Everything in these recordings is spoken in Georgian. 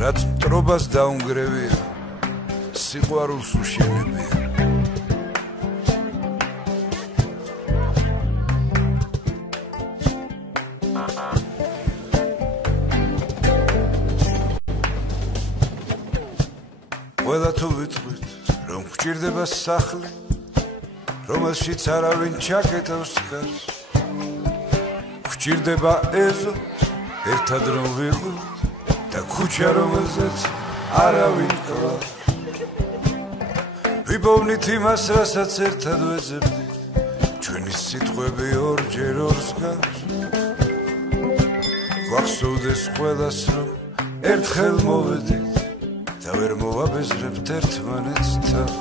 რაც მტრობას დაუნგრევია სიყვარულს უშენებია ყველა თუ ვიტყვით რომ გვჭირდება სახლი რომელშიც არავინ ჩაკეტავს გარს გვჭირდება ეზო ერთად რომ ვიყოთ და ქუჩა რომელზეც არავინ კლავს ვიპოვნით იმას რასაც ერთად ვეძებდით ჩვენი სიტყვები ორჯერ ორს გავს გვახსოვდეს ყველას რომ ერთხელ მოვედით და ვერ მოვაბეზრებთ ერთმანეთს თავს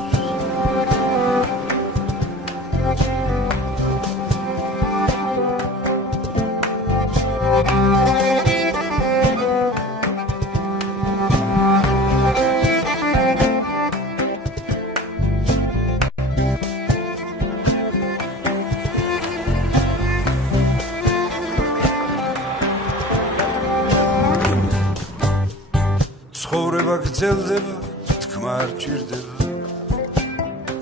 ცხოვრება გრძელდება თქმა არ ჭირდება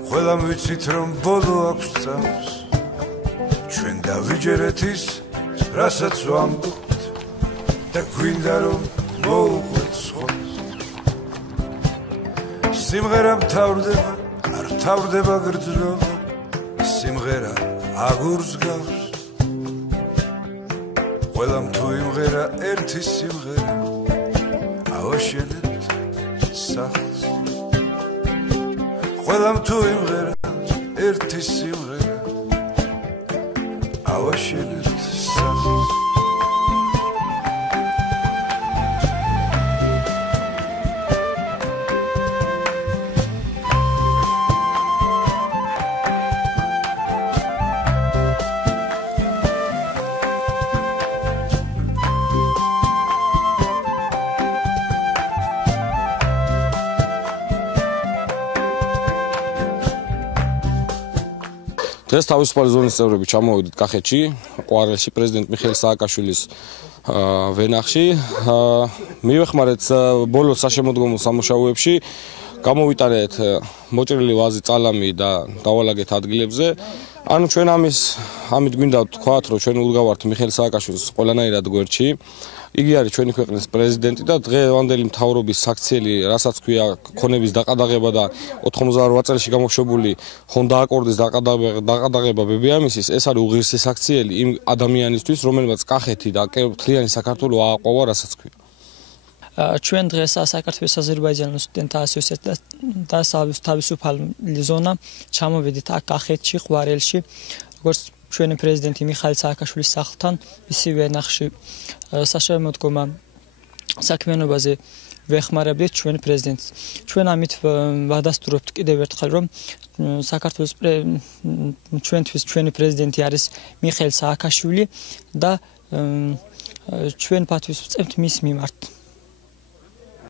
ყველამ ვიცით რომ ბოლო აქვს წამს ჩვენ დავიჯერეთ ის რასაც ვამბობთ და გვინდა რომ მოუყვეთ სხვას სიმღერა მთავრდება არ მთავრდება გრძნობა სიმღერა აგურს გავს ყველამ თუ იმღერა ერთი სიმღერა ავაშენებთ სახლს ყველამ თუ იმღერა ერთი სიმღერა ავაშენებთ სახლს დღეს თავისუფალი ზონის წევრები ჩამოვიდით კახეთში, ყვარელში პრეზიდენტ მიხეილ სააკაშვილის ვენახში. მივეხმარეთ ბოლო საშემოდგომო სამუშაოებში, გამოვიტანეთ მოჭრილი ვაზი წალამი და დავალაგეთ ადგილებზე. ანუ ჩვენ ამით გვინდა ვთქვათ, რომ ჩვენ უდგავართ მიხეილ სააკაშვილის ყველანაირად გვერდში. იგი არის ჩვენი ქვეყნის პრეზიდენტი და დღევანდელი მთავრობის საქციელი, რასაც ქვია ქონების დაყადაღება და 88 წელში გამოშვებული ჰონდა-აკორდის დაყადაღება ბებიამისის, ეს არის უღირსი საქციელი იმ ადამიანისთვის, რომელმაც კახეთი და მთლიანი საქართველო ააყვავა, რასაც ქვია. ჩვენ დღეს საქართველოს აზერბაიჯანის სტუდენტთა ასოციაცია და თავისუფალი ზონა ჩამოვედით აქ კახეთში, ყვარელში, როგორც ჩვენი პრეზიდენტი მიხეილ სააკაშვილის სახლთან, მისი ვენახში საშემოდგომა საქმიანობაზე ვეხმარებდით ჩვენი პრეზიდენტს. ჩვენ ამით ვადასტურებთ კიდევ ერთხელ, რომ საქართველოს ჩვენთვის ჩვენი პრეზიდენტი არის მიხეილ სააკაშვილი და ჩვენ პატივს ვწევთ მის მიმართ.